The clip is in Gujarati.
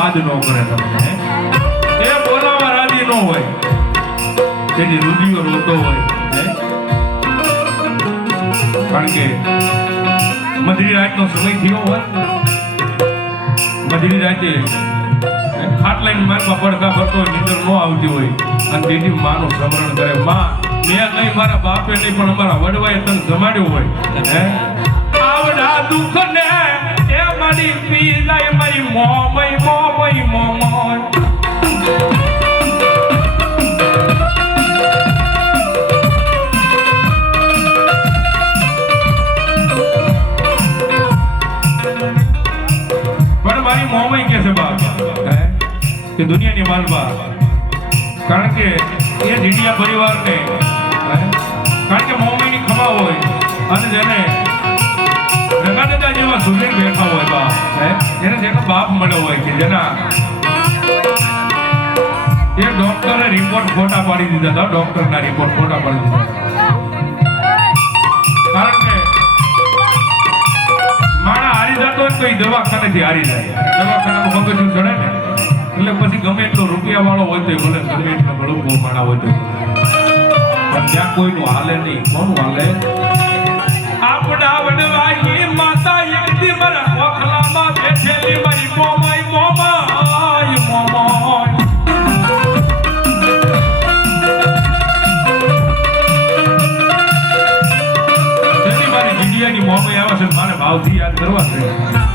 હાજ ન કરે તમને એ બોલાવા રાજી ન હોય તેની રુધિયો રોતો હોય કારણ કે મધરી રાતનો સમય થયો હોય મધરી રાતે ખાટ લઈને મારમાં પડઘા ભરતો નીંદર ન આવતી હોય અને તેથી માનું સ્મરણ કરે માં મેં નહીં મારા બાપે નહીં પણ અમારા વડવાએ તને જમાડ્યો હોય આવડા દુઃખ ને એ મારી પી જાય મારી મોમય મોમય મોમય પણ મારી મોમય કે છે બાપ કે દુનિયાની માલબા કારણ કે એ ઢીડિયા પરિવારને કારણ કે મોમયની ખમા હોય અને જેને રંગાદાદા જેવા સુધીર બેઠા હોય બાપ જેનો બાપ મળ્યો હોય કે જેના એ ડોક્ટરે રિપોર્ટ ખોટા પાડી દીધા હતા ડોક્ટરના રિપોર્ટ ખોટા પાડી દીધા કારણ કે માણા હારી જતો હોય તો એ દવાખાનેથી હારી જાય દવાખાનાનું મગજ ચડે ને એટલે પછી ગમે એટલો રૂપિયા વાળો હોય તો ભલે ગમે એટલો બળું માણા હોય તો પણ ત્યાં કોઈનું હાલે નહીં કોનું હાલે આપણા વડવાઈ માતા એકદી મારા ઓખલામાં બેઠેલી મારી મોમાઈ મોમાઈ મોમાઈ જેની મારી જગ્યાની મોમાઈ આવે છે મારે ભાવથી યાદ કરવા છે